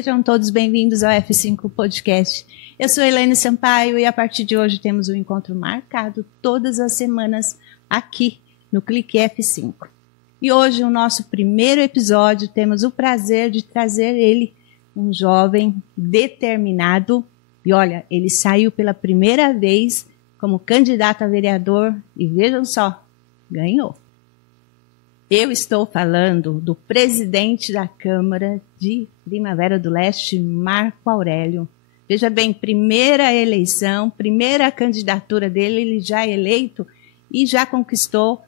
Sejam todos bem-vindos ao F5 Podcast. Eu sou Elaine Sampaio e a partir de hoje temos um encontro marcado todas as semanas aqui no Clique F5. E hoje, o nosso primeiro episódio, temos o prazer de trazer ele, um jovem determinado. E olha, ele saiu pela primeira vez como candidato a vereador e vejam só, ganhou. Eu estou falando do presidente da Câmara de Primavera do Leste, Marco Aurélio. Veja bem, primeira eleição, primeira candidatura dele, ele já é eleito e já conquistou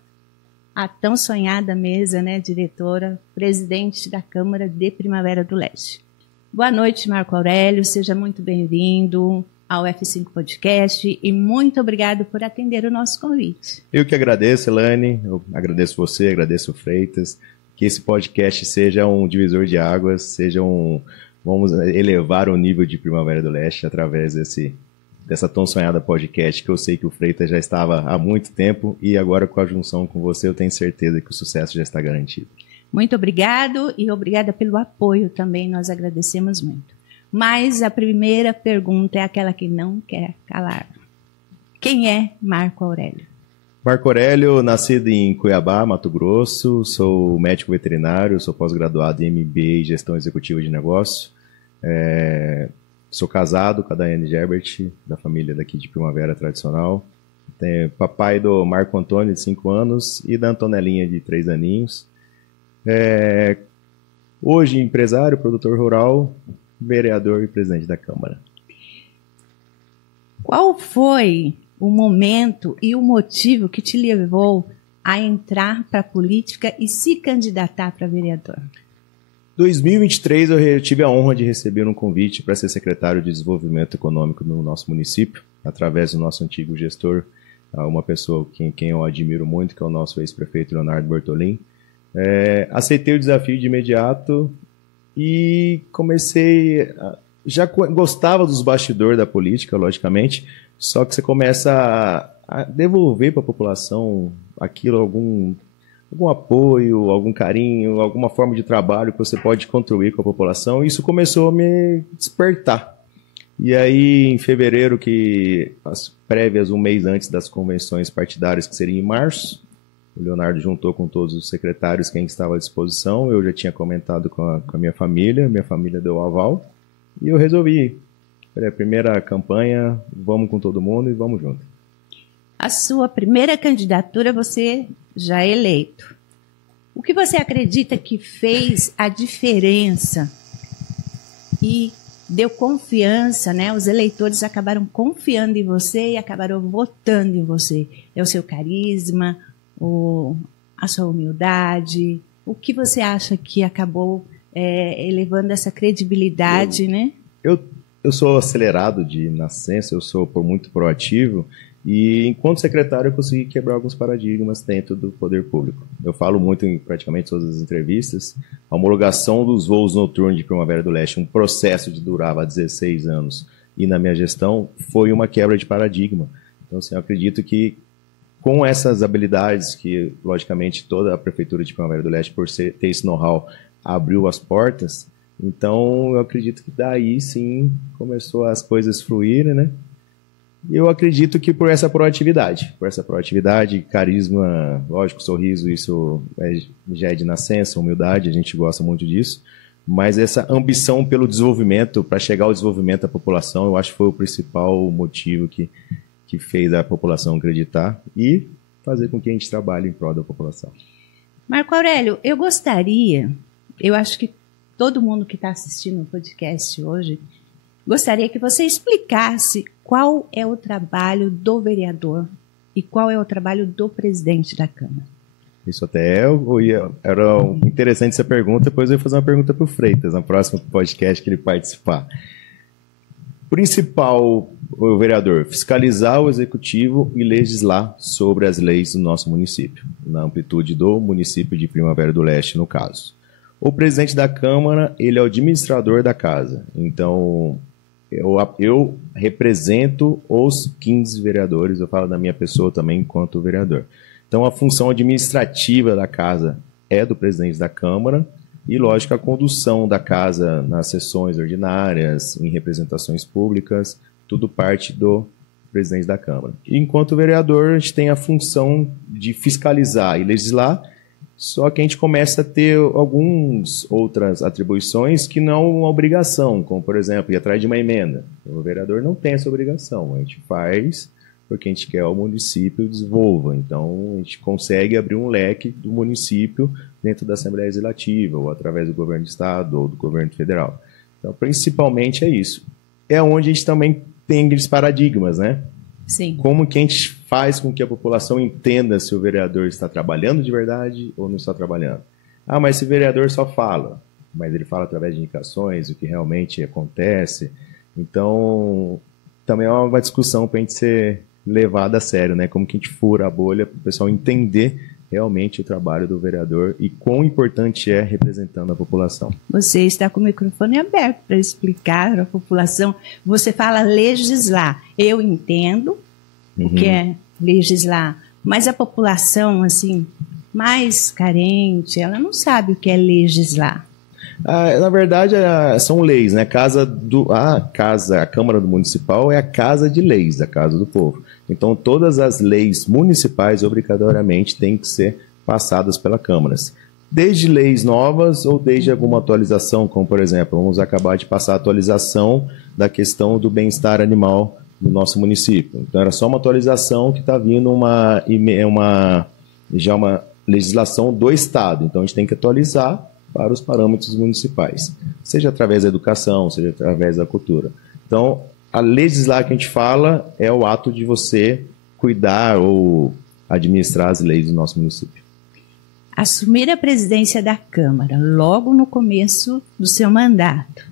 a tão sonhada mesa, né, diretora, presidente da Câmara de Primavera do Leste. Boa noite, Marco Aurélio, seja muito bem-vindo ao F5 Podcast e muito obrigado por atender o nosso convite. Eu que agradeço, Elaine, eu agradeço você, agradeço o Freitas, que esse podcast seja um divisor de águas, vamos elevar o nível de Primavera do Leste através dessa tão sonhada podcast que eu sei que o Freitas já estava há muito tempo e agora com a junção com você eu tenho certeza que o sucesso já está garantido. Muito obrigado e obrigada pelo apoio também, nós agradecemos muito. Mas a primeira pergunta é aquela que não quer calar. Quem é Marco Aurélio? Marco Aurélio, nascido em Cuiabá, Mato Grosso, sou médico veterinário, sou pós-graduado em MBA e Gestão Executiva de Negócio. Sou casado com a Daiane Gerbert, da família daqui de Primavera Tradicional. Tenho papai do Marco Antônio, de 5 anos, e da Antonelinha, de 3 aninhos. Hoje, empresário, produtor rural, vereador e presidente da Câmara. Qual foi o momento e o motivo que te levou a entrar para a política e se candidatar para vereador? Em 2023, eu tive a honra de receber um convite para ser secretário de Desenvolvimento Econômico no nosso município, através do nosso antigo gestor, uma pessoa quem eu admiro muito, que é o nosso ex-prefeito Leonardo Bortolin. Aceitei o desafio de imediato e comecei... Já gostava dos bastidores da política, logicamente, só que você começa a devolver para a população aquilo, algum apoio, algum carinho, alguma forma de trabalho que você pode contribuir com a população, e isso começou a me despertar. E aí, em fevereiro, que as prévias, um mês antes das convenções partidárias, que seria em março, o Leonardo juntou com todos os secretários quem estava à disposição, eu já tinha comentado com a minha família deu o aval, e eu resolvi, primeira campanha, vamos com todo mundo e vamos junto. A sua primeira candidatura, você já é eleito. O que você acredita que fez a diferença e deu confiança, né? Os eleitores acabaram confiando em você e acabaram votando em você. É o seu carisma, a sua humildade? O que você acha que acabou elevando essa credibilidade, né? Eu sou acelerado de nascença, eu sou muito proativo e, enquanto secretário, eu consegui quebrar alguns paradigmas dentro do poder público. Eu falo muito em praticamente todas as entrevistas. A homologação dos voos noturnos de Primavera do Leste, um processo que durava 16 anos, e na minha gestão foi uma quebra de paradigma. Então, assim, eu acredito que com essas habilidades que, logicamente, toda a Prefeitura de Primavera do Leste, por ter esse know-how, abriu as portas, então eu acredito que daí sim começou as coisas fluírem, né? E eu acredito que por essa proatividade, carisma, lógico, sorriso, isso já é de nascença, humildade, a gente gosta muito disso, mas essa ambição pelo desenvolvimento, para chegar ao desenvolvimento da população, eu acho que foi o principal motivo que fez a população acreditar e fazer com que a gente trabalhe em prol da população. Marco Aurélio, eu acho que todo mundo que está assistindo o podcast hoje, gostaria que você explicasse qual é o trabalho do vereador e qual é o trabalho do presidente da Câmara. Isso até era interessante essa pergunta, depois eu ia fazer uma pergunta para o Freitas, no próximo podcast que ele participar. Principal, o vereador, fiscalizar o executivo e legislar sobre as leis do nosso município, na amplitude do município de Primavera do Leste, no caso. O presidente da Câmara, ele é o administrador da casa, então eu represento os 15 vereadores, eu falo da minha pessoa também enquanto vereador. Então a função administrativa da casa é do presidente da Câmara, e, lógico, a condução da casa nas sessões ordinárias, em representações públicas, tudo parte do presidente da Câmara. Enquanto vereador, a gente tem a função de fiscalizar e legislar, só que a gente começa a ter algumas outras atribuições que não uma obrigação, como, por exemplo, ir atrás de uma emenda. O vereador não tem essa obrigação, a gente faz porque a gente quer o município desenvolva. Então, a gente consegue abrir um leque do município dentro da Assembleia Legislativa, ou através do governo do Estado, ou do governo federal. Então, principalmente é isso. É onde a gente também tem aqueles paradigmas, né? Sim. Como que a gente faz com que a população entenda se o vereador está trabalhando de verdade ou não está trabalhando? Ah, mas esse vereador só fala. Mas ele fala através de indicações, o que realmente acontece. Então, também é uma discussão para a gente ser levada a sério, né? Como que a gente fura a bolha para o pessoal entender realmente o trabalho do vereador e quão importante é representando a população. Você está com o microfone aberto para explicar à população. Você fala legislar. Eu entendo o que é legislar, mas a população, assim, mais carente, ela não sabe o que é legislar. Na verdade, são leis, né? A Câmara Municipal é a casa de leis, a casa do povo. Então, todas as leis municipais, obrigatoriamente, têm que ser passadas pela Câmara. Desde leis novas ou desde alguma atualização, como, por exemplo, vamos acabar de passar a atualização da questão do bem-estar animal no nosso município. Então, era só uma atualização que está vindo uma legislação do Estado. Então, a gente tem que atualizar para os parâmetros municipais, seja através da educação, seja através da cultura. Então, a legislar que a gente fala é o ato de você cuidar ou administrar as leis do nosso município. Assumir a presidência da Câmara logo no começo do seu mandato,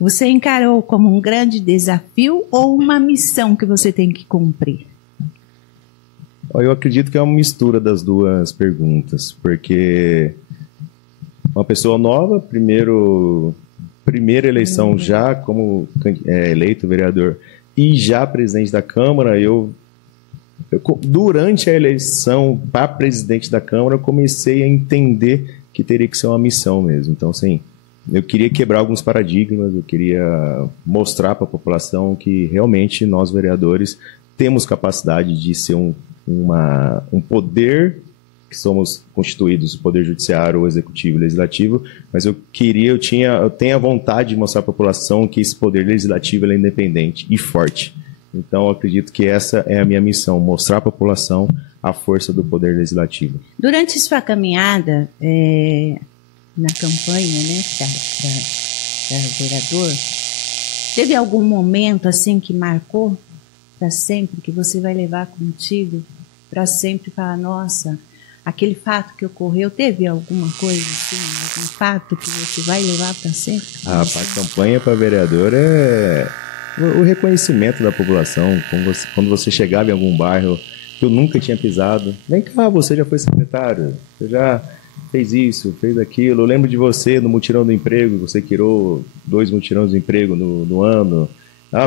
você encarou como um grande desafio ou uma missão que você tem que cumprir? Eu acredito que é uma mistura das duas perguntas, porque uma pessoa nova, primeira eleição já como eleito vereador e já presidente da Câmara, durante a eleição para presidente da Câmara, eu comecei a entender que teria que ser uma missão mesmo. Então, assim, eu queria quebrar alguns paradigmas, eu queria mostrar para a população que realmente nós, vereadores, temos capacidade de ser um poder, que somos constituídos, o Poder Judiciário, o Executivo e o Legislativo, mas eu tenho a vontade de mostrar à população que esse Poder Legislativo é independente e forte. Então, eu acredito que essa é a minha missão, mostrar à população a força do Poder Legislativo. Durante sua caminhada na campanha, né, da vereador, teve algum momento assim que marcou para sempre, que você vai levar contigo para sempre, falar, nossa, aquele fato que ocorreu, teve alguma coisa assim, algum fato que você vai levar para sempre? A campanha para vereador é o reconhecimento da população. Quando você chegava em algum bairro que eu nunca tinha pisado, vem cá, você já foi secretário, você já fez isso, fez aquilo. Eu lembro de você no mutirão do emprego, você tirou 2 mutirões do emprego no ano.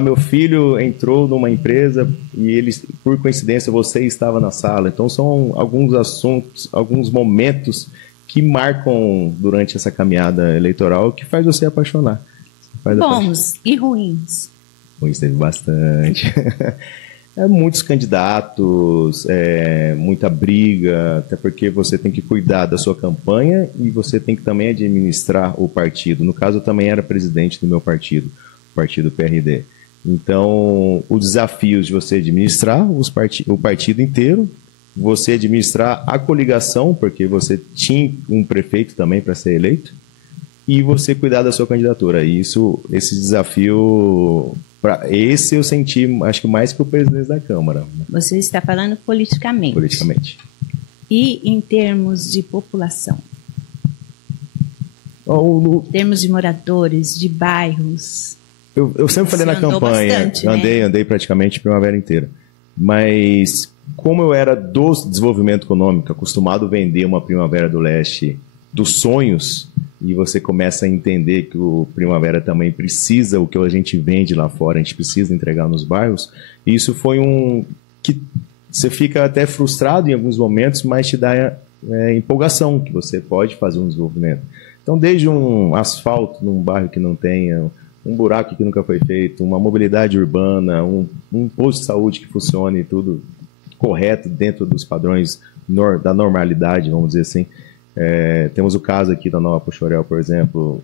Meu filho entrou numa empresa e por coincidência, você estava na sala. Então, são alguns assuntos, alguns momentos que marcam durante essa caminhada eleitoral que faz você apaixonar. Bons e ruins? Ruins teve bastante. Muitos candidatos, muita briga, até porque você tem que cuidar da sua campanha e você tem que também administrar o partido. No caso, eu também era presidente do meu partido, o Partido PRD. Então, os desafios de você administrar o partido inteiro, você administrar a coligação, porque você tinha um prefeito também para ser eleito, e você cuidar da sua candidatura. E esse desafio, esse eu senti, acho que mais que o presidente da Câmara. Você está falando politicamente. Politicamente. E em termos de população? Em termos de moradores, de bairros? Eu sempre falei na campanha, bastante, andei praticamente a primavera inteira. Mas como eu era do desenvolvimento econômico, acostumado a vender uma Primavera do Leste dos sonhos, e você começa a entender que o Primavera também precisa, o que a gente vende lá fora, a gente precisa entregar nos bairros, e isso foi que você fica até frustrado em alguns momentos, mas te dá empolgação que você pode fazer um desenvolvimento. Então, desde um asfalto num bairro que não tenha, um buraco que nunca foi feito, uma mobilidade urbana, um posto de saúde que funcione, tudo correto dentro dos padrões da normalidade, vamos dizer assim. Temos o caso aqui da Nova Poxorel, por exemplo,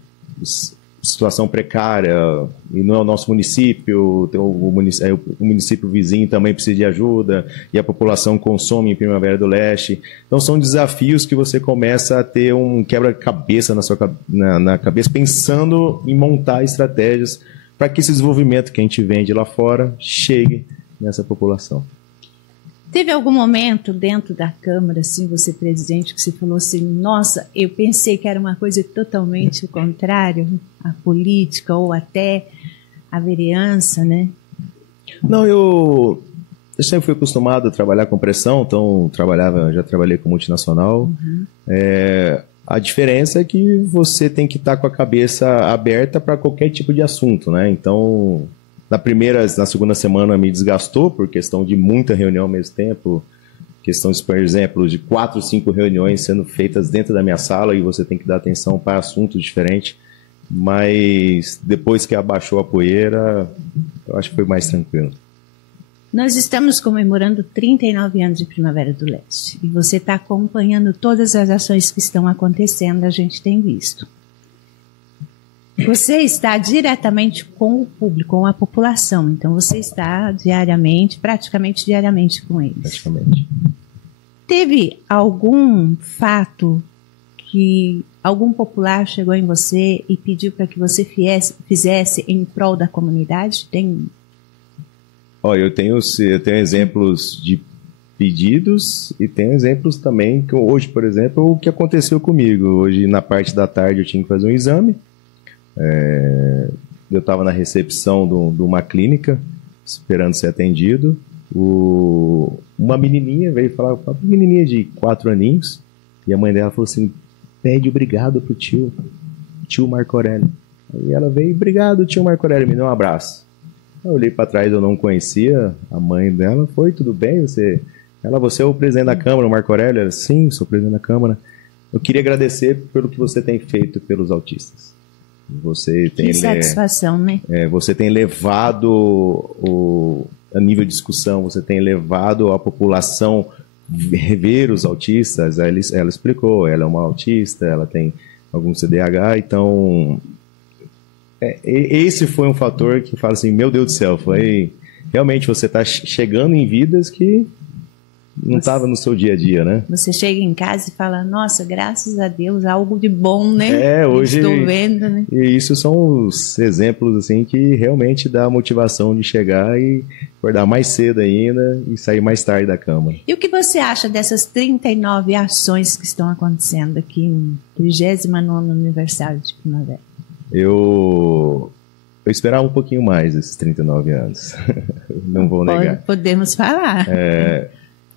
situação precária, e não é o nosso município, o município vizinho também precisa de ajuda, e a população consome em Primavera do Leste. Então são desafios que você começa a ter um quebra-cabeça na cabeça, pensando em montar estratégias para que esse desenvolvimento que a gente vende lá fora chegue nessa população. Teve algum momento dentro da Câmara, assim, você presidente, que você falou assim, nossa, eu pensei que era uma coisa totalmente o contrário, a política ou até a vereança, né? Não, eu sempre fui acostumado a trabalhar com pressão, então já trabalhei com multinacional. Uhum. A diferença é que você tem que estar com a cabeça aberta para qualquer tipo de assunto, né? Então, na segunda semana me desgastou por questão de muita reunião ao mesmo tempo, questão, por exemplo, de 4, 5 reuniões sendo feitas dentro da minha sala e você tem que dar atenção para assuntos diferentes, mas depois que abaixou a poeira, eu acho que foi mais tranquilo. Nós estamos comemorando 39 anos de Primavera do Leste e você está acompanhando todas as ações que estão acontecendo, a gente tem visto. Você está diretamente com o público, com a população, então você está praticamente diariamente com eles. Praticamente. Teve algum fato que algum popular chegou em você e pediu para que você fizesse em prol da comunidade? Eu tenho exemplos de pedidos e tenho exemplos também que hoje, por exemplo, o que aconteceu comigo. Hoje, na parte da tarde, eu tinha que fazer um exame. Eu estava na recepção de uma clínica esperando ser atendido. Uma menininha veio falar, uma menininha de 4 aninhos, e a mãe dela falou assim, pede obrigado pro tio Marco Aurélio. Aí ela veio, obrigado tio Marco Aurélio, me deu um abraço. Eu olhei para trás, eu não conhecia a mãe dela. Foi, tudo bem? Você é o presidente da Câmara, o Marco Aurélio? Ela, sim, sou o presidente da Câmara. Eu queria agradecer pelo que você tem feito pelos autistas. Que satisfação, né? Você tem levado a nível de discussão, você tem levado a população rever os autistas. Ela explicou, ela é uma autista, ela tem algum CDAH, então esse foi um fator que fala assim, meu Deus do céu, realmente você está chegando em vidas que não estava no seu dia a dia, né? Você chega em casa e fala, nossa, graças a Deus, algo de bom, né? Hoje estou vendo, né? E isso são os exemplos assim que realmente dá motivação de chegar e acordar mais cedo ainda e sair mais tarde da cama. E o que você acha dessas 39 ações que estão acontecendo aqui no 39º aniversário de Primavera? Eu esperava um pouquinho mais esses 39 anos. Não vou negar. Podemos falar.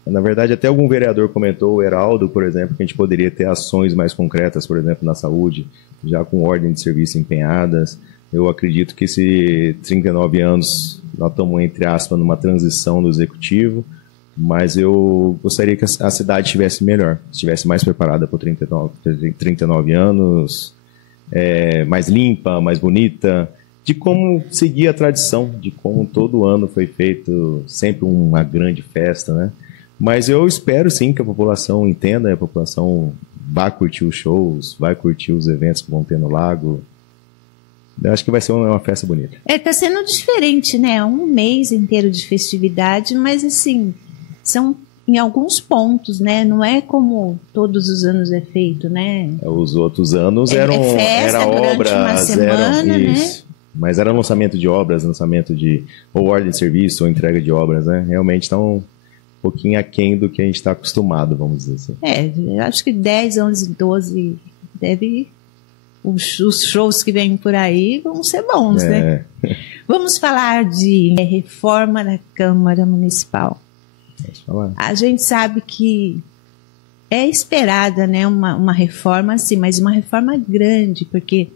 Na verdade, até algum vereador comentou, o Heraldo, por exemplo, que a gente poderia ter ações mais concretas, por exemplo, na saúde, já com ordem de serviço empenhadas. Eu acredito que esses 39 anos, nós estamos, entre aspas, numa transição do executivo, mas eu gostaria que a cidade estivesse melhor, estivesse mais preparada para 39 anos, mais limpa, mais bonita, de como seguir a tradição, de como todo ano foi feito sempre uma grande festa, né? Mas eu espero sim que a população entenda, a população vá curtir os shows, vai curtir os eventos que vão ter no lago. Eu acho que vai ser uma festa bonita. Tá sendo diferente, né? Um mês inteiro de festividade, mas assim, são em alguns pontos, né? Não é como todos os anos é feito, né? Os outros anos eram obras, uma semana, né? Mas era lançamento de obras, ou ordem de serviço, ou entrega de obras, né? Realmente estão um pouquinho aquém do que a gente está acostumado, vamos dizer assim. Eu acho que 10, 11, 12 os shows que vêm por aí vão ser bons, né? Vamos falar de reforma da Câmara Municipal. Pode falar. A gente sabe que é esperada, né, uma reforma assim, mas uma reforma grande, porque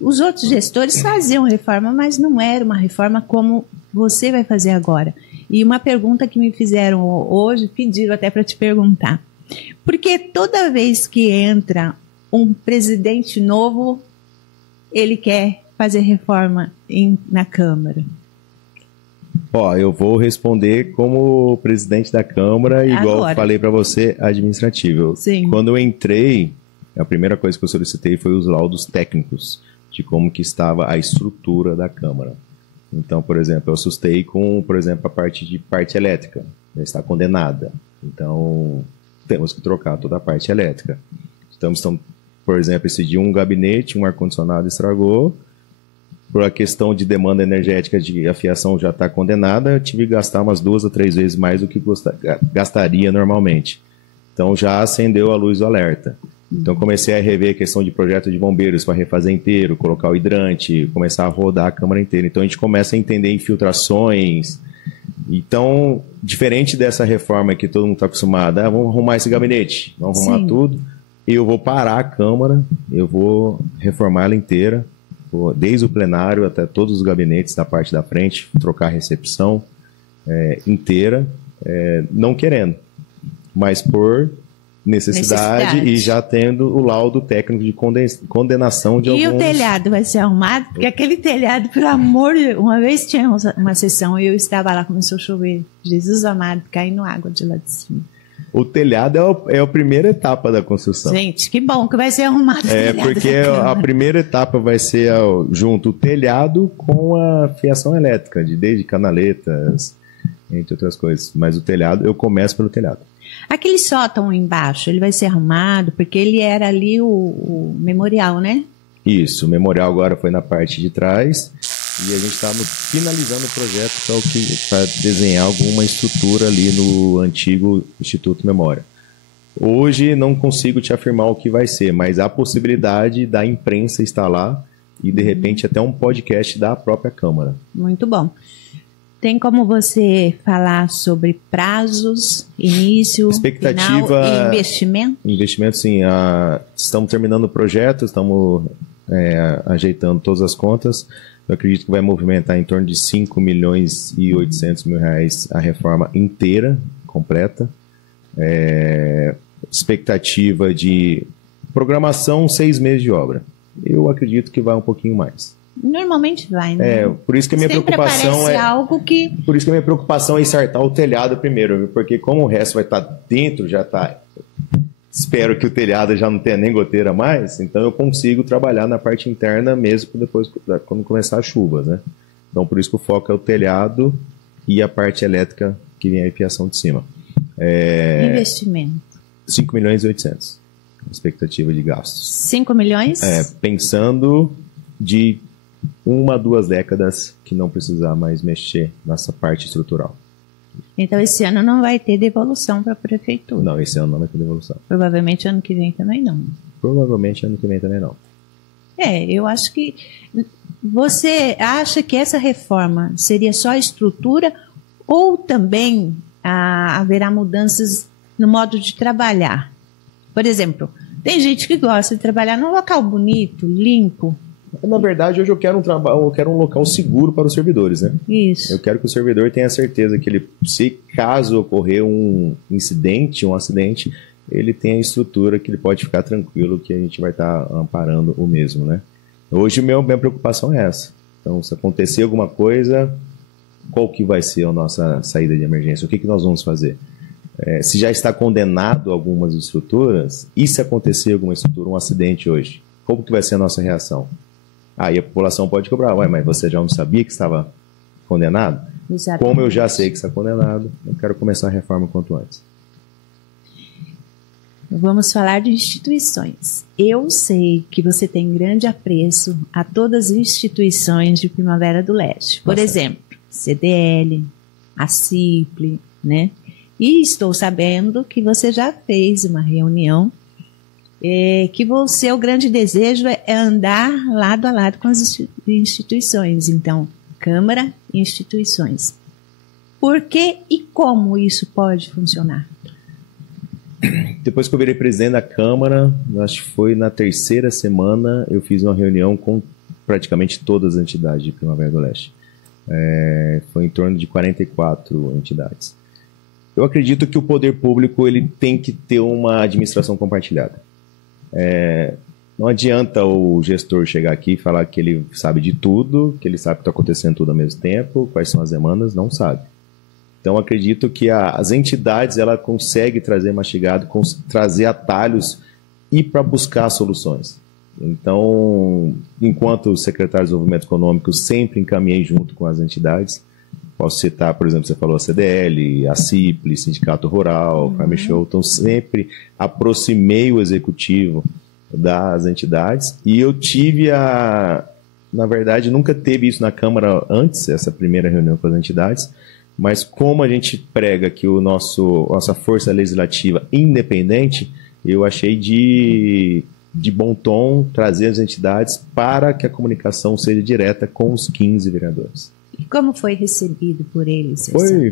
os outros gestores faziam reforma, mas não era uma reforma como você vai fazer agora. E uma pergunta que me fizeram hoje, pediram até para te perguntar. Porque toda vez que entra um presidente novo, ele quer fazer reforma na Câmara? Ó, eu vou responder como presidente da Câmara, igual Agora. eu falei para você, administrativo. Sim. Quando eu entrei, a primeira coisa que eu solicitei foi os laudos técnicos de como que estava a estrutura da Câmara. Então, por exemplo, eu assustei com, por exemplo, a parte elétrica, já está condenada. Então, temos que trocar toda a parte elétrica. Estamos, por exemplo, esse dia um gabinete, um ar-condicionado estragou, por a questão de demanda energética de a fiação já está condenada, eu tive que gastar umas 2 a 3 vezes mais do que gastaria normalmente. Então já acendeu a luz do alerta. Então comecei a rever a questão de projeto de bombeiros para refazer inteiro, colocar o hidrante, começar a rodar a Câmara inteira. Então a gente começa a entender infiltrações. Então, diferente dessa reforma que todo mundo está acostumado, vamos arrumar esse gabinete, vamos arrumar tudo, eu vou parar a Câmara, eu vou reformar ela inteira, desde o plenário até todos os gabinetes da parte da frente, trocar a recepção inteira, não querendo, mas por necessidade e já tendo o laudo técnico de condenação de alguns... E o telhado vai ser arrumado? Porque aquele telhado, pelo amor de... Uma vez tinha uma sessão e eu estava lá, começou a chover. Jesus amado, caindo água de lá de cima. O telhado é a primeira etapa da construção. Gente, que bom que vai ser arrumado o telhado. Porque a primeira etapa vai ser junto o telhado com a fiação elétrica, desde canaletas, entre outras coisas. Mas o telhado, eu começo pelo telhado. Aquele sótão embaixo, ele vai ser arrumado, porque ele era ali o memorial, né? Isso, o memorial agora foi na parte de trás. E a gente está finalizando o projeto para desenhar alguma estrutura ali no antigo Instituto Memória. Hoje não consigo te afirmar o que vai ser, mas há a possibilidade da imprensa estar lá e, de repente, até um podcast da própria Câmara. Muito bom. Tem como você falar sobre prazos, início, expectativa, final e investimento? Investimento, sim. Estamos terminando o projeto, estamos ajeitando todas as contas. Eu acredito que vai movimentar em torno de 5 milhões e 800 mil reais a reforma inteira, completa. Expectativa de programação, 6 meses de obra. Eu acredito que vai um pouquinho mais. Normalmente vai, né? Por isso que a minha preocupação algo que... Por isso que a minha preocupação é enxertar o telhado primeiro, porque como o resto vai estar dentro, já está... Espero que o telhado já não tenha nem goteira mais, então eu consigo trabalhar na parte interna mesmo depois, quando começar as chuvas, né? Então, por isso que o foco é o telhado e a parte elétrica que vem a fiação de cima. Investimento. 5 milhões e 800. Expectativa de gastos. 5 milhões? Pensando de 1 a 2 décadas que não precisar mais mexer nessa parte estrutural. Então, esse ano não vai ter devolução para a prefeitura? Não, esse ano não vai ter devolução. Provavelmente ano que vem também não. Provavelmente ano que vem também não. Eu acho que... Você acha que essa reforma seria só estrutura ou também haverá mudanças no modo de trabalhar? Por exemplo, tem gente que gosta de trabalhar num local bonito, limpo. Na verdade, hoje eu quero um local seguro para os servidores, né? Isso. Eu quero que o servidor tenha certeza que ele, se caso ocorrer um incidente, um acidente, ele tenha a estrutura que ele pode ficar tranquilo que a gente vai estar amparando o mesmo, né? Hoje minha preocupação é essa. Então, se acontecer alguma coisa, qual que vai ser a nossa saída de emergência? O que nós vamos fazer? Se já está condenado algumas estruturas, e se acontecer alguma estrutura, um acidente hoje, como que vai ser a nossa reação? Aí a população pode cobrar, mas você já não sabia que estava condenado? Exatamente. Como eu já sei que está condenado, eu quero começar a reforma quanto antes. Vamos falar de instituições. Eu sei que você tem grande apreço a todas as instituições de Primavera do Leste. Por exemplo, CDL, a CIPLE, né? E estou sabendo que você já fez uma reunião que o seu grande desejo é andar lado a lado com as instituições. Então, Câmara e instituições. Por que e como isso pode funcionar? Depois que eu virei presidente da Câmara, acho que foi na 3ª semana, eu fiz uma reunião com praticamente todas as entidades de Primavera do Leste. Foi em torno de 44 entidades. Eu acredito que o poder público ele tem que ter uma administração compartilhada. Não adianta o gestor chegar aqui e falar que ele sabe de tudo, que ele sabe que está acontecendo tudo ao mesmo tempo, quais são as demandas, não sabe. Então, acredito que as entidades ela conseguem trazer mastigado, trazer atalhos e para buscar soluções. Então, enquanto secretário de Desenvolvimento Econômico, sempre encaminhei junto com as entidades. Posso citar, por exemplo, você falou a CDL, a CIPLE, Sindicato Rural, Farm Show. Então, sempre aproximei o executivo das entidades, e eu tive na verdade, nunca teve isso na Câmara antes, essa primeira reunião com as entidades, mas como a gente prega que nossa força legislativa independente, eu achei de bom tom trazer as entidades para que a comunicação seja direta com os 15 vereadores. E como foi recebido por eles?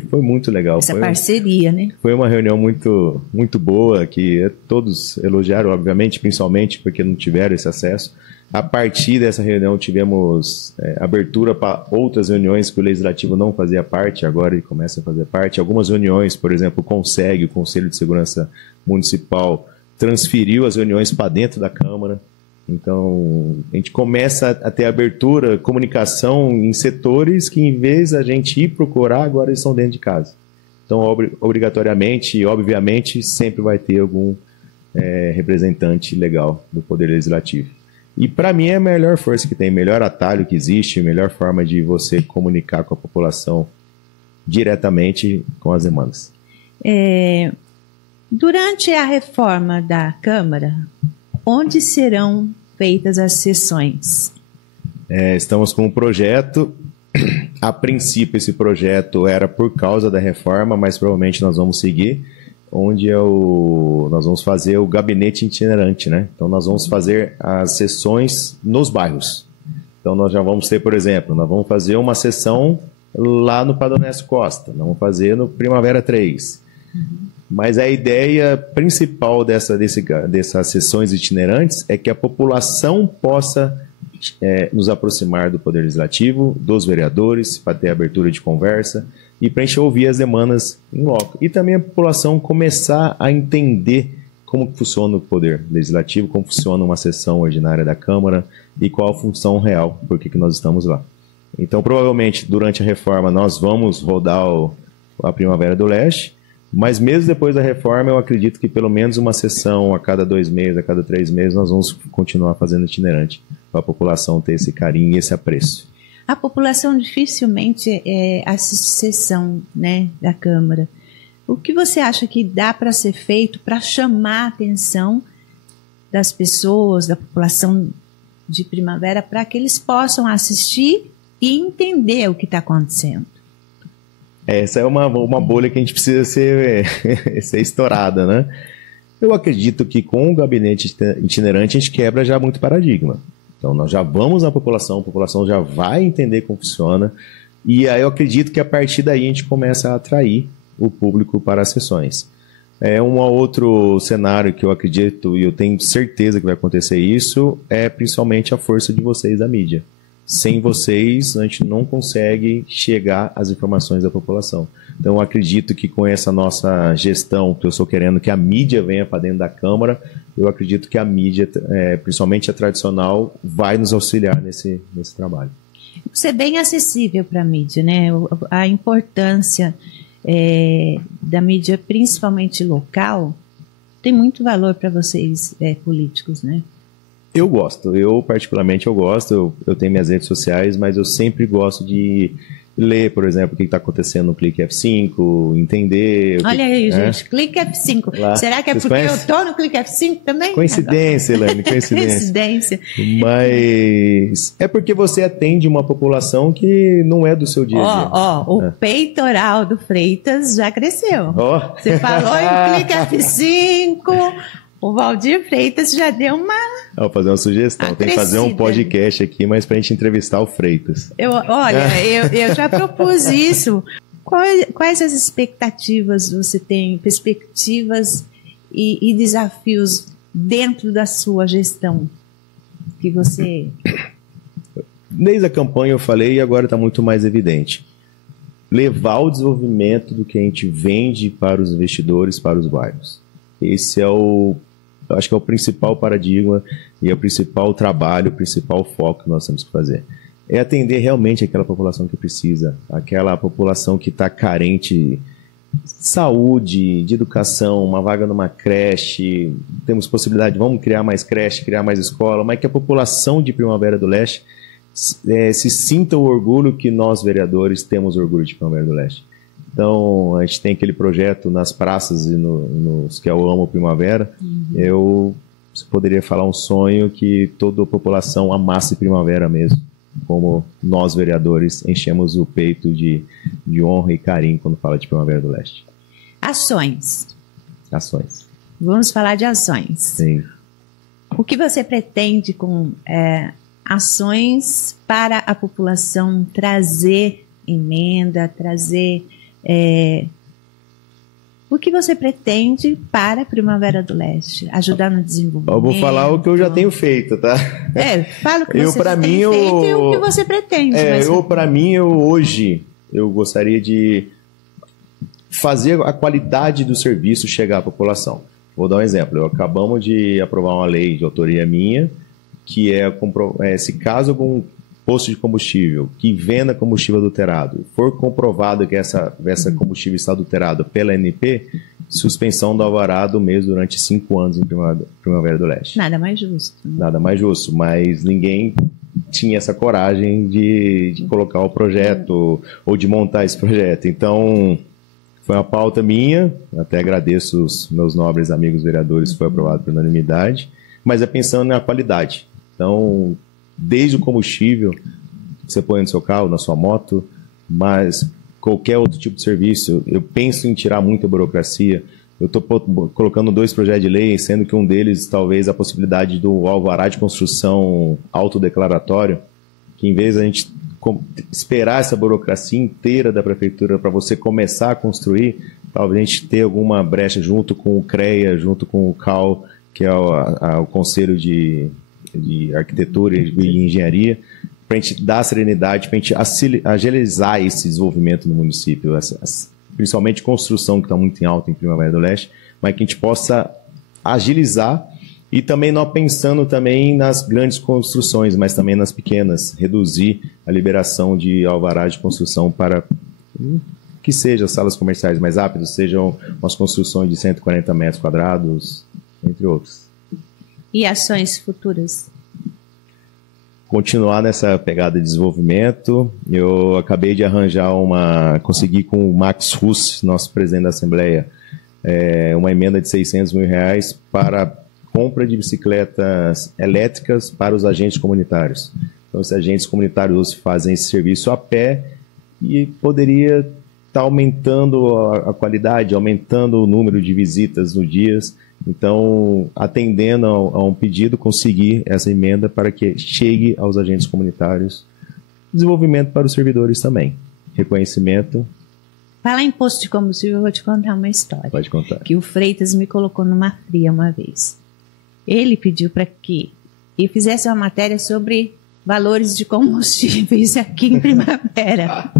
Foi muito legal. Essa parceria, né? Foi uma reunião muito, muito boa, que todos elogiaram, obviamente, principalmente porque não tiveram esse acesso. A partir dessa reunião tivemos abertura para outras reuniões que o Legislativo não fazia parte, agora ele começa a fazer parte. Algumas reuniões, por exemplo, o Conselho de Segurança Municipal, transferiu as reuniões para dentro da Câmara. Então, a gente começa a ter abertura, comunicação em setores que, em vez da gente ir procurar, agora eles estão dentro de casa. Então, obrigatoriamente e obviamente, sempre vai ter algum representante legal do Poder Legislativo. E, para mim, é a melhor força que tem, melhor atalho que existe, melhor forma de você comunicar com a população diretamente com as demandas. Durante a reforma da Câmara, onde serão feitas as sessões? Estamos com um projeto. A princípio, esse projeto era por causa da reforma, mas provavelmente nós vamos seguir, onde nós vamos fazer o gabinete itinerante, né? Então, nós vamos fazer as sessões nos bairros. Então, nós já vamos ter, por exemplo, nós vamos fazer uma sessão lá no Padonésio Costa, nós vamos fazer no Primavera 3. Mas a ideia principal dessas sessões itinerantes é que a população possa nos aproximar do Poder Legislativo, dos vereadores, para ter abertura de conversa e para a gente ouvir as demandas em loco. E também a população começar a entender como funciona o Poder Legislativo, como funciona uma sessão ordinária da Câmara e qual a função real, por que nós estamos lá. Então, provavelmente, durante a reforma, nós vamos rodar a Primavera do Leste. Mas mesmo depois da reforma, eu acredito que pelo menos uma sessão a cada 2 meses, a cada 3 meses, nós vamos continuar fazendo itinerante para a população ter esse carinho e esse apreço. A população dificilmente assiste sessão, né, da Câmara. O que você acha que dá para ser feito para chamar a atenção das pessoas, da população de Primavera, para que eles possam assistir e entender o que está acontecendo? Essa é uma bolha que a gente precisa ser estourada, né? Eu acredito que com o gabinete itinerante a gente quebra já muito paradigma. Então nós já vamos na população, a população já vai entender como funciona, e aí eu acredito que a partir daí a gente começa a atrair o público para as sessões. Um outro cenário que eu acredito, e eu tenho certeza que vai acontecer isso, é principalmente a força de vocês da mídia. Sem vocês, a gente não consegue chegar às informações da população. Então, eu acredito que com essa nossa gestão, que eu estou querendo que a mídia venha para dentro da Câmara, eu acredito que a mídia, principalmente a tradicional, vai nos auxiliar nesse trabalho. Você é bem acessível para a mídia, né? A importância da mídia, principalmente local, tem muito valor para vocês políticos, né? Eu gosto, particularmente eu gosto, eu tenho minhas redes sociais, mas eu sempre gosto de ler, por exemplo, o que está acontecendo no Clique F5, entender... Olha aí, gente, Clique F5. Lá. Será que é porque eu estou no Clique F5 também? Coincidência, Elaine, coincidência. Mas é porque você atende uma população que não é do seu dia a dia. O peitoral do Freitas já cresceu. Você falou em Clique F5... O Valdir Freitas já deu uma... Vou fazer uma sugestão. Tem que fazer um podcast aqui, mas para a gente entrevistar o Freitas. Eu já propus isso. Quais as expectativas você tem? Perspectivas e desafios dentro da sua gestão? Que você... Desde a campanha eu falei e agora está muito mais evidente. Levar o desenvolvimento do que a gente vende para os investidores, para os bairros. Esse é acho que é o principal paradigma e é o principal trabalho, o principal foco que nós temos que fazer. É atender realmente aquela população que precisa, aquela população que está carente de saúde, de educação, uma vaga numa creche, temos possibilidade, vamos criar mais creche, criar mais escola, mas que a população de Primavera do Leste se sinta o orgulho que nós, vereadores, temos orgulho de Primavera do Leste. Então, a gente tem aquele projeto nas praças e nos que eu amo Primavera. Eu poderia falar um sonho que toda a população amasse Primavera mesmo, como nós, vereadores, enchemos o peito de honra e carinho quando fala de Primavera do Leste. Ações. Ações. Vamos falar de ações. Sim. O que você pretende com ações para a população trazer emenda, trazer... o que você pretende para a Primavera do Leste? Ajudar no desenvolvimento? Eu vou falar o que eu já tenho feito, tá? Fala o que você tem feito e o que você pretende. Hoje, eu gostaria de fazer a qualidade do serviço chegar à população. Vou dar um exemplo. Acabamos de aprovar uma lei de autoria minha, que se caso algum posto de combustível que venda combustível adulterado for comprovado que essa combustível está adulterado pela ANP, suspensão do alvará do mês durante 5 anos em Primavera do Leste. Nada mais justo. Nada mais justo, mas ninguém tinha essa coragem de colocar o projeto ou de montar esse projeto. Então, foi uma pauta minha, até agradeço os meus nobres amigos vereadores, foi aprovado por unanimidade, mas é pensando na qualidade. Então, desde o combustível que você põe no seu carro, na sua moto, mas qualquer outro tipo de serviço, eu penso em tirar muita burocracia. Eu estou colocando 2 projetos de lei, sendo que um deles, talvez, a possibilidade do alvará de construção autodeclaratório, que em vez de a gente esperar essa burocracia inteira da prefeitura para você começar a construir, talvez a gente ter alguma brecha junto com o CREA, junto com o CAL, que é o Conselho de Arquitetura e Engenharia, para a gente dar serenidade, para a gente agilizar esse desenvolvimento no município, principalmente construção, que está muito em alta em Primavera do Leste, mas que a gente possa agilizar e também não pensando também nas grandes construções, mas também nas pequenas, reduzir a liberação de alvará de construção para que sejam salas comerciais mais rápidas, sejam umas construções de 140 metros quadrados, entre outros. E ações futuras? Continuar nessa pegada de desenvolvimento. Eu acabei de consegui com o Max Russ, nosso presidente da Assembleia, uma emenda de R$600 mil para compra de bicicletas elétricas para os agentes comunitários. Então, os agentes comunitários fazem esse serviço a pé e poderia estar aumentando a qualidade, aumentando o número de visitas no dias. Então, atendendo a um pedido, conseguir essa emenda para que chegue aos agentes comunitários. Desenvolvimento para os servidores também. Reconhecimento. Falar em posto de combustível, eu vou te contar uma história. Pode contar. Que o Freitas me colocou numa fria uma vez. Ele pediu para que eu fizesse uma matéria sobre valores de combustíveis aqui em Primavera.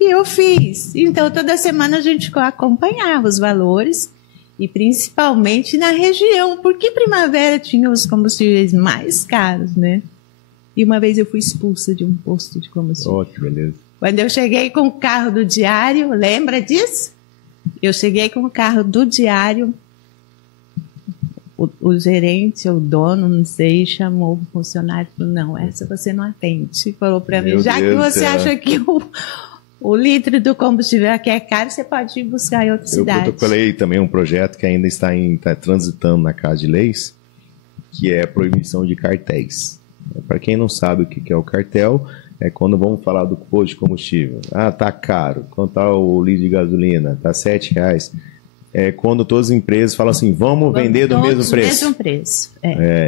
E eu fiz. Então, toda semana a gente acompanhava os valores, e principalmente na região, porque Primavera tinha os combustíveis mais caros, né? E uma vez eu fui expulsa de um posto de combustível. Oh, que beleza. Quando eu cheguei com o carro do diário, lembra disso? Eu cheguei com o carro do diário, o gerente, o dono, não sei, chamou o funcionário e falou, não, essa você não atende. Falou para mim, já que você acha que o litro do combustível aqui é caro, você pode ir buscar em outra cidade. Eu protocolei também um projeto que ainda está transitando na Casa de Leis, que é a proibição de cartéis. Para quem não sabe o que é o cartel, é quando vamos falar do posto de combustível. Ah, tá caro. Quanto tá o litro de gasolina? Tá R$7. É quando todas as empresas falam assim, vamos vender do mesmo preço. Mesmo preço.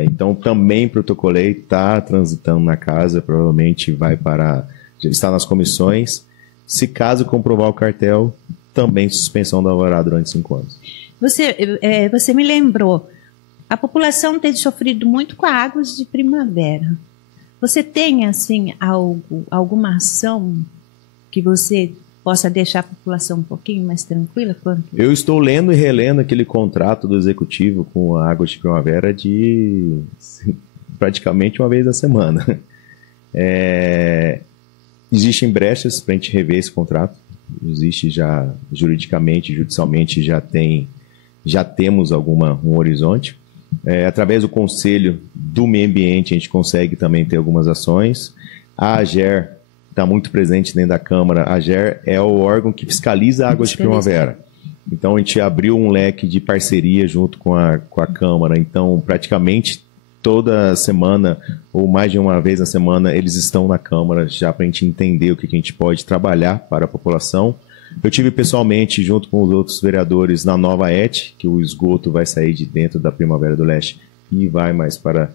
Então também protocolei, está transitando na casa, provavelmente já está nas comissões. Se caso comprovar o cartel, também suspensão da alvará durante 5 anos. Você me lembrou, a população tem sofrido muito com águas de primavera. Você tem, assim, alguma ação que você possa deixar a população um pouquinho mais tranquila? Eu estou lendo e relendo aquele contrato do executivo com a Águas de Primavera de praticamente uma vez a semana. Existem brechas para a gente rever esse contrato. Existe já, juridicamente, judicialmente, já temos um horizonte. Através do Conselho do Meio Ambiente, a gente consegue também ter algumas ações. A AGER está muito presente dentro da Câmara. A AGER é o órgão que fiscaliza Águas de Primavera. Então, a gente abriu um leque de parceria junto com a Câmara. Então, praticamente toda semana, ou mais de uma vez na semana, eles estão na Câmara já para a gente entender o que a gente pode trabalhar para a população. Eu tive pessoalmente, junto com os outros vereadores, na Nova ET, que o esgoto vai sair de dentro da Primavera do Leste e vai mais para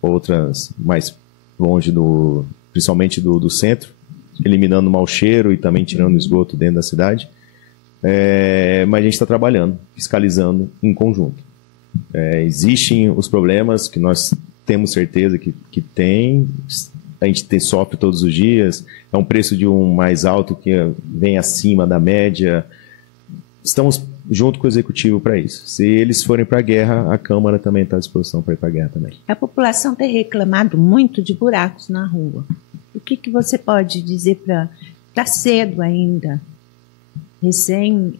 outras, mais longe, principalmente do centro, eliminando o mau cheiro e também tirando o esgoto dentro da cidade. Mas a gente está trabalhando, fiscalizando em conjunto. Existem os problemas que nós temos certeza que tem, a gente sofre todos os dias, é um preço de um mais alto que vem acima da média. Estamos junto com o Executivo para isso. Se eles forem para a guerra, a Câmara também está à disposição para ir para a guerra também. A população tem reclamado muito de buracos na rua. O que você pode dizer para... Está cedo ainda.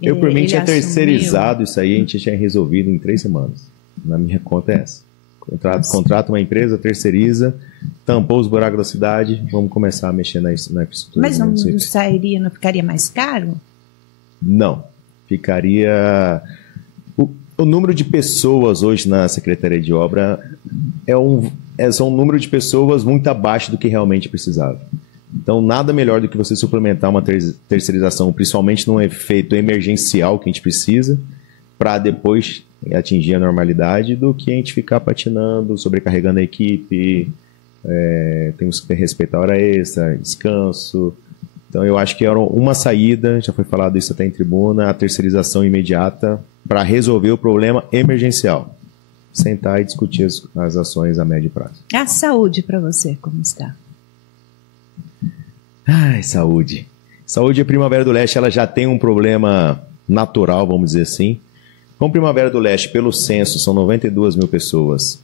Eu, por mim, tinha terceirizado isso aí, a gente tinha resolvido em 3 semanas. Na minha conta é essa. Contrata uma empresa, terceiriza, tampou os buracos da cidade, vamos começar a mexer na infraestrutura. Mas não ficaria mais caro? Não. Ficaria... O número de pessoas hoje na Secretaria de Obra são um número de pessoas muito abaixo do que realmente precisava. Então, nada melhor do que você suplementar uma terceirização, principalmente num efeito emergencial que a gente precisa, para depois atingir a normalidade, do que a gente ficar patinando, sobrecarregando a equipe, temos que respeitar a hora extra, descanso. Então, eu acho que era uma saída, já foi falado isso até em tribuna, a terceirização imediata para resolver o problema emergencial. Sentar e discutir as ações a médio prazo. A saúde para você, como está? Ai, saúde. Saúde, a Primavera do Leste, ela já tem um problema natural, vamos dizer assim. Com Primavera do Leste, pelo censo, são 92 mil pessoas.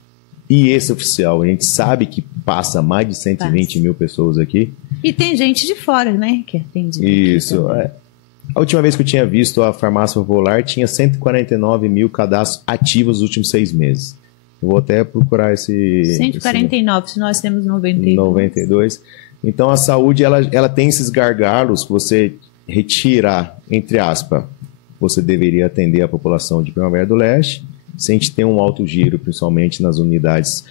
E esse oficial, a gente sabe que passa mais de 120 mil pessoas aqui. E tem gente de fora, né, que atende. Isso. A última vez que eu tinha visto a farmácia popular, tinha 149 mil cadastros ativos nos últimos 6 meses. Eu vou até procurar esse... 149, se nós temos 92. 92. Então, a saúde, ela tem esses gargalos que você retirar, entre aspas, você deveria atender a população de Primavera do Leste. Se a gente tem um alto giro, principalmente nas unidades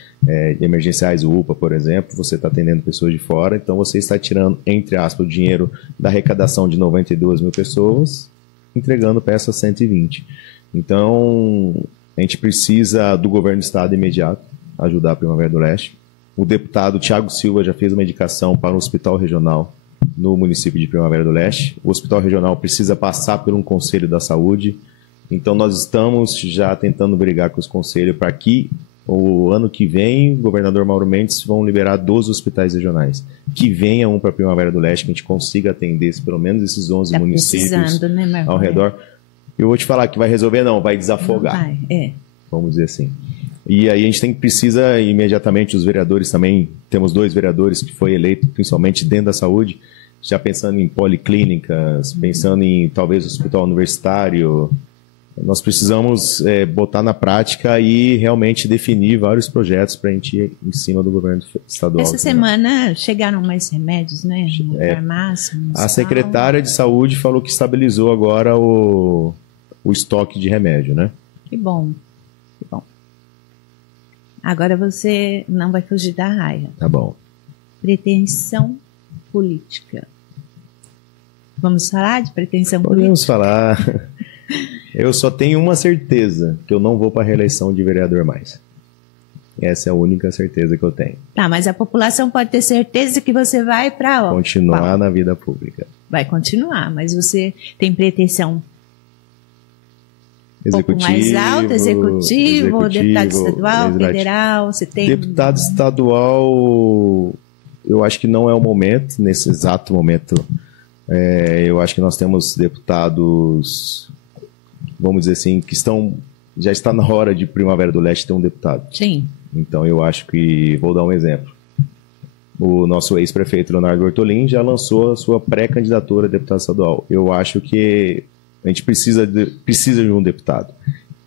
emergenciais, UPA, por exemplo, você está atendendo pessoas de fora, então você está tirando, entre aspas, o dinheiro da arrecadação de 92 mil pessoas, entregando para essas 120. Então, a gente precisa do governo do estado imediato ajudar a Primavera do Leste. O deputado Thiago Silva já fez uma indicação para um hospital regional no município de Primavera do Leste. O hospital regional precisa passar por um conselho da saúde. Então, nós estamos já tentando brigar com os conselhos para que o ano que vem, o governador Mauro Mendes vão liberar 12 hospitais regionais. Que venha um para Primavera do Leste, que a gente consiga atender pelo menos esses 11 municípios, né, ao redor. Eu vou te falar que vai resolver, não, vai desafogar. Não vai, vamos dizer assim. E aí a gente precisa imediatamente, os vereadores também, temos 2 vereadores que foi eleito, principalmente dentro da saúde, já pensando em policlínicas, pensando em talvez hospital universitário. Nós precisamos botar na prática e realmente definir vários projetos para a gente ir em cima do governo estadual. Essa semana chegaram mais remédios, né? Farmácia, a secretária de saúde falou que estabilizou agora o estoque de remédio, né? Que bom, que bom. Agora você não vai fugir da raia. Tá bom. Pretensão política. Vamos falar de pretensão Podemos política? falar. Eu só tenho uma certeza, que eu não vou para a reeleição de vereador mais. Essa é a única certeza que eu tenho. Tá, mas a população pode ter certeza que você vai para... Continuar na vida pública. Vai continuar, mas você tem pretensão um pouco mais alta, executivo, deputado estadual, federal, você tem... Deputado estadual, eu acho que não é o momento, nesse exato momento Eu acho que nós temos deputados, vamos dizer assim, que já está na hora de Primavera do Leste ter um deputado. Sim. Então eu acho que, vou dar um exemplo. O nosso ex-prefeito Leonardo Bortolin já lançou a sua pré-candidatura a deputado estadual. Eu acho que a gente precisa de um deputado.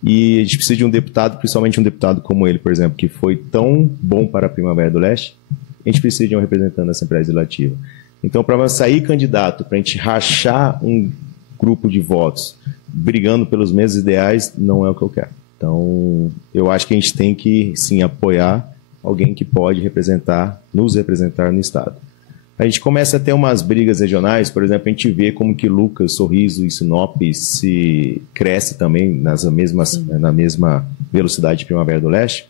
E a gente precisa de um deputado, principalmente um deputado como ele, por exemplo, que foi tão bom para a Primavera do Leste. A gente precisa de um representante da Assembleia Legislativa. Então, para sair candidato, para a gente rachar um grupo de votos brigando pelos mesmos ideais, não é o que eu quero. Então, eu acho que a gente tem que, sim, apoiar alguém que pode nos representar no Estado. A gente começa a ter umas brigas regionais, por exemplo, a gente vê como que Lucas, Sorriso e Sinop se cresce também na mesma velocidade de Primavera do Leste,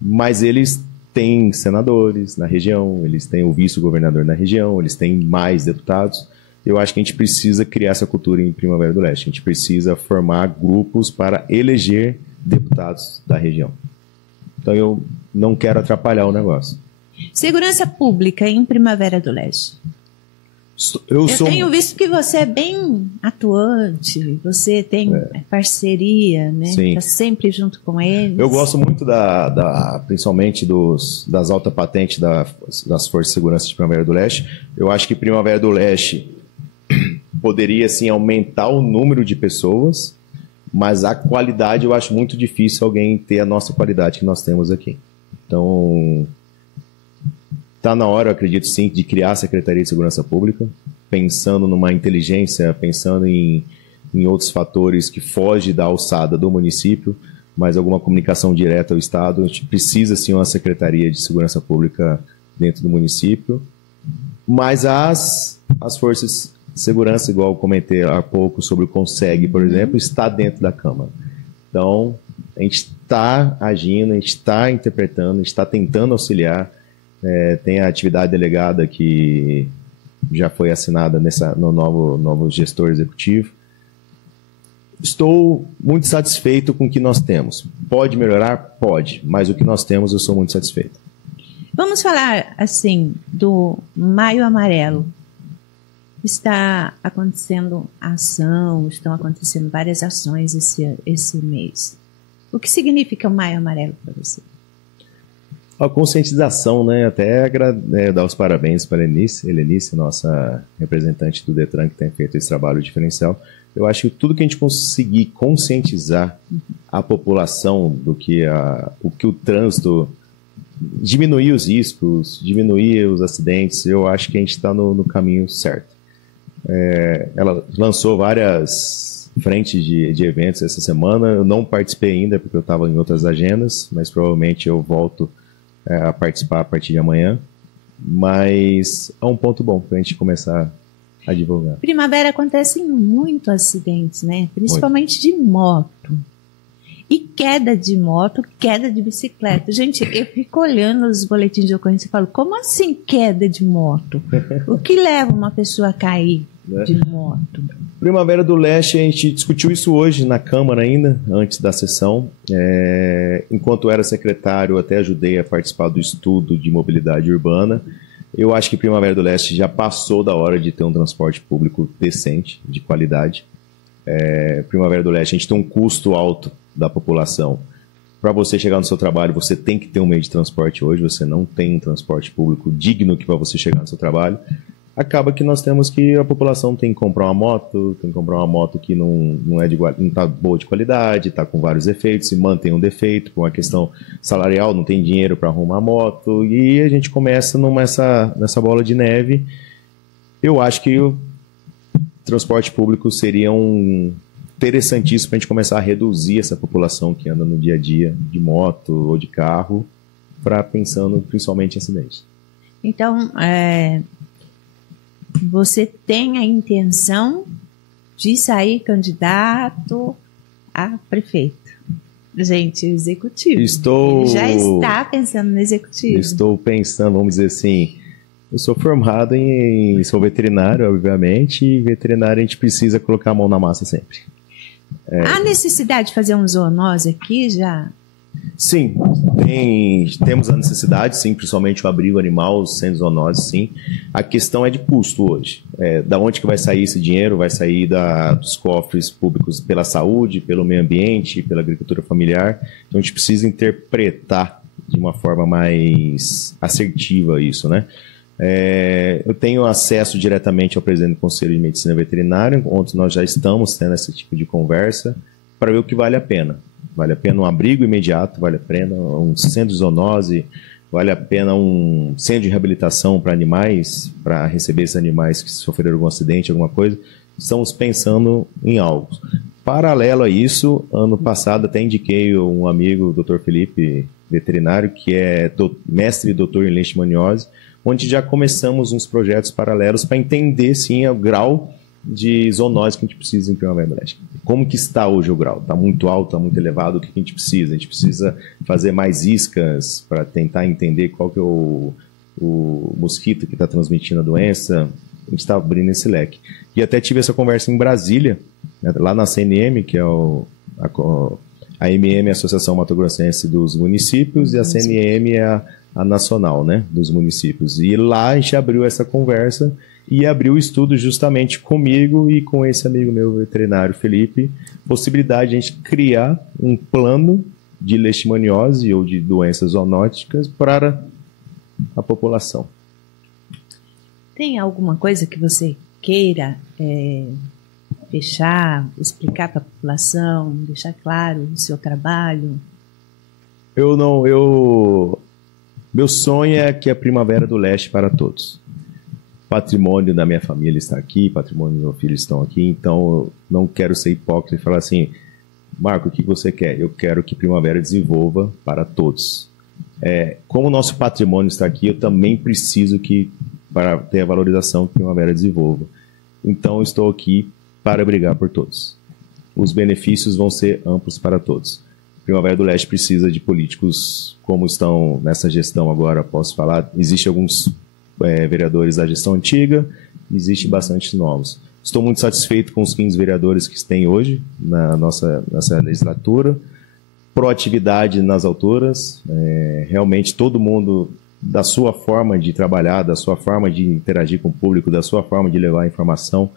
mas eles têm senadores na região, eles têm o vice-governador na região, eles têm mais deputados. Eu acho que a gente precisa criar essa cultura em Primavera do Leste. A gente precisa formar grupos para eleger deputados da região. Então eu não quero atrapalhar o negócio. Segurança pública em Primavera do Leste. Eu tenho visto que você é bem atuante, você tem parceria, né? Está sempre junto com eles. Eu gosto muito principalmente das altas patentes das Forças de Segurança de Primavera do Leste. Eu acho que Primavera do Leste poderia, sim, aumentar o número de pessoas, mas a qualidade eu acho muito difícil alguém ter a nossa qualidade que nós temos aqui. Então, está na hora, eu acredito sim, de criar a Secretaria de Segurança Pública, pensando numa inteligência, pensando em outros fatores que fogem da alçada do município, mas alguma comunicação direta ao Estado. A gente precisa sim uma Secretaria de Segurança Pública dentro do município, mas as forças de segurança, igual eu comentei há pouco sobre o CONSEG, por exemplo, está dentro da Câmara. Então, a gente está agindo, a gente está interpretando, a gente está tentando auxiliar. Tem a atividade delegada que já foi assinada no novo gestor executivo. Estou muito satisfeito com o que nós temos. Pode melhorar? Pode, mas o que nós temos eu sou muito satisfeito. Vamos falar, assim, do Maio Amarelo. Está acontecendo ação, estão acontecendo várias ações esse mês. O que significa o Maio Amarelo para você? A conscientização, né? Até dar os parabéns para a Helenice, nossa representante do Detran, que tem feito esse trabalho diferencial. Eu acho que tudo que a gente conseguir conscientizar a população do que o trânsito, diminuir os riscos, diminuir os acidentes, eu acho que a gente está no caminho certo. Ela lançou várias frentes de eventos essa semana. Eu não participei ainda porque eu estava em outras agendas, mas provavelmente eu volto a participar a partir de amanhã. Mas é um ponto bom para a gente começar a divulgar. Primavera acontecem muitos acidentes, né? Principalmente de moto. E queda de moto, queda de bicicleta. Gente, eu fico olhando os boletins de ocorrência e falo, como assim queda de moto? O que leva uma pessoa a cair de moto? Primavera do Leste, a gente discutiu isso hoje na Câmara ainda, antes da sessão. Enquanto eu era secretário, eu até ajudei a participar do estudo de mobilidade urbana. Eu acho que Primavera do Leste já passou da hora de ter um transporte público decente, de qualidade. Primavera do Leste, a gente tem um custo alto da população. Para você chegar no seu trabalho, você tem que ter um meio de transporte hoje. Você não tem um transporte público digno para você chegar no seu trabalho. Acaba que nós temos que a população tem que comprar uma moto, que não está boa de qualidade, está com vários defeitos, se mantém um defeito por uma questão salarial, não tem dinheiro para arrumar a moto, e a gente começa nessa bola de neve. Eu acho que o transporte público seria interessantíssimo para a gente começar a reduzir essa população que anda no dia a dia de moto ou de carro, pensando principalmente em acidentes. Então, você tem a intenção de sair candidato a prefeito? Gente, executivo. Ele já está pensando no executivo. Estou pensando, vamos dizer assim, eu sou formado sou veterinário, obviamente, e veterinário a gente precisa colocar a mão na massa sempre. Há necessidade de fazer um zoonose aqui já? Sim, temos a necessidade, sim, principalmente o abrigo animal, sem zoonose, sim. A questão é de custo hoje. Da onde que vai sair esse dinheiro? Vai sair dos cofres públicos pela saúde, pelo meio ambiente, pela agricultura familiar. Então a gente precisa interpretar de uma forma mais assertiva isso, né? Eu tenho acesso diretamente ao presidente do Conselho de Medicina Veterinária, onde nós já estamos tendo esse tipo de conversa, para ver o que vale a pena. Vale a pena um abrigo imediato, vale a pena um centro de zoonose, vale a pena um centro de reabilitação para animais, para receber esses animais que sofreram algum acidente, alguma coisa. Estamos pensando em algo. Paralelo a isso, ano passado até indiquei um amigo, o Dr. Felipe, veterinário, que é mestre e doutor em leishmaniose, onde já começamos uns projetos paralelos para entender, sim, o grau de zoonose que a gente precisa em Primavera do Leste. Como que está hoje o grau? Está muito alto, está muito elevado? O que a gente precisa? A gente precisa fazer mais iscas para tentar entender qual que é o mosquito que está transmitindo a doença. A gente está abrindo esse leque. E até tive essa conversa em Brasília, lá na CNM, que é a MM é a Associação Mato Grossense dos Municípios, e a CNM é a nacional, né, dos municípios. E lá a gente abriu essa conversa e abriu o estudo justamente comigo e com esse amigo meu veterinário, Felipe, possibilidade de a gente criar um plano de leishmaniose ou de doenças zoonóticas para a população. Tem alguma coisa que você queira fechar, explicar para a população, deixar claro o seu trabalho? Meu sonho é que a Primavera do Leste para todos. Patrimônio da minha família está aqui, patrimônio do meu filho estão aqui, então eu não quero ser hipócrita e falar assim, Marco, o que você quer? Eu quero que Primavera desenvolva para todos. Como o nosso patrimônio está aqui, eu também preciso para ter a valorização que Primavera desenvolva. Então eu estou aqui para brigar por todos. Os benefícios vão ser amplos para todos. Primavera do Leste precisa de políticos como estão nessa gestão agora, posso falar. Existem alguns vereadores da gestão antiga, existe bastante novos. Estou muito satisfeito com os 15 vereadores que tem hoje na nossa legislatura. Proatividade nas alturas, realmente todo mundo da sua forma de trabalhar, da sua forma de interagir com o público, da sua forma de levar a informação,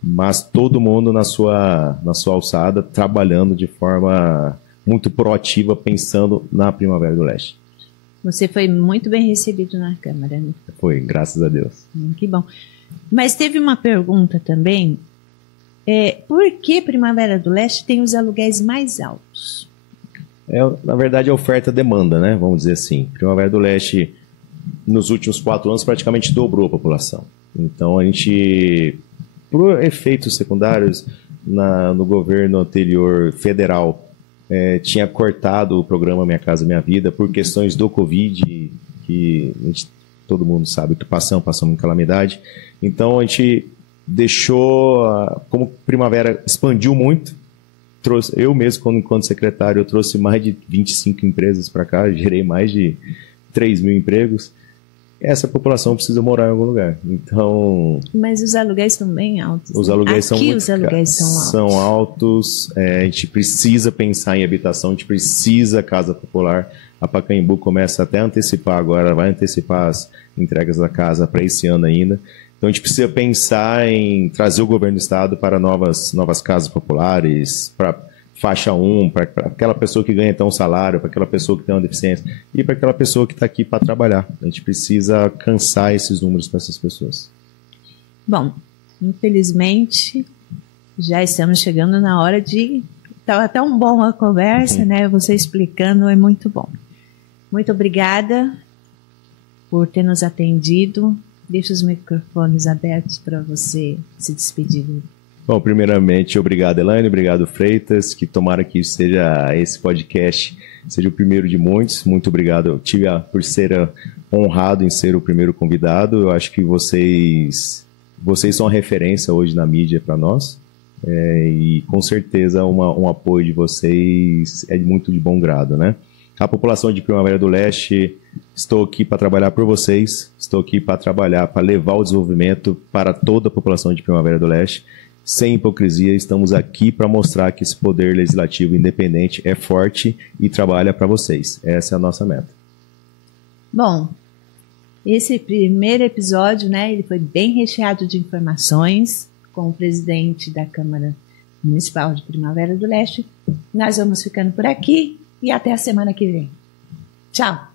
mas todo mundo na sua alçada, trabalhando de forma muito proativa, pensando na Primavera do Leste. Você foi muito bem recebido na Câmara, né? Foi, graças a Deus. Que bom. Mas teve uma pergunta também, por que Primavera do Leste tem os aluguéis mais altos? Na verdade, a oferta-demanda, né? Vamos dizer assim. Primavera do Leste, nos últimos 4 anos, praticamente dobrou a população. Então, a gente, por efeitos secundários, no governo anterior federal, tinha cortado o programa Minha Casa Minha Vida por questões do Covid, que todo mundo sabe que passamos em calamidade. Então, a gente deixou, como Primavera expandiu muito, eu mesmo, enquanto secretário, eu trouxe mais de 25 empresas para cá, gerei mais de 3 mil empregos. Essa população precisa morar em algum lugar. Então, mas os aluguéis estão bem altos. Os aluguéis são muito aluguéis são altos. A gente precisa pensar em habitação, a gente precisa casa popular. A Pacaembu começa até a antecipar agora, vai antecipar as entregas da casa para esse ano ainda. Então a gente precisa pensar em trazer o governo do estado para novas casas populares, para faixa 1, para aquela pessoa que ganha então um salário, para aquela pessoa que tem uma deficiência e para aquela pessoa que está aqui para trabalhar. A gente precisa alcançar esses números para essas pessoas. Bom, infelizmente já estamos chegando na hora de... Estava tão bom a conversa, né? Você explicando é muito bom. Muito obrigada por ter nos atendido. Deixa os microfones abertos para você se despedir. Bom, primeiramente, obrigado, Elaine, obrigado, Freitas, que tomara que esse podcast seja o primeiro de muitos. Muito obrigado, eu tive por ser honrado em ser o primeiro convidado. Eu acho que vocês são a referência hoje na mídia para nós, e com certeza um apoio de vocês é muito de bom grado, né? A população de Primavera do Leste, estou aqui para trabalhar por vocês, estou aqui para trabalhar, para levar o desenvolvimento para toda a população de Primavera do Leste. sem hipocrisia. Estamos aqui para mostrar que esse poder legislativo independente é forte e trabalha para vocês. Essa é a nossa meta. Bom, esse primeiro episódio, né, ele foi bem recheado de informações com o presidente da Câmara Municipal de Primavera do Leste. Nós vamos ficando por aqui e até a semana que vem. Tchau!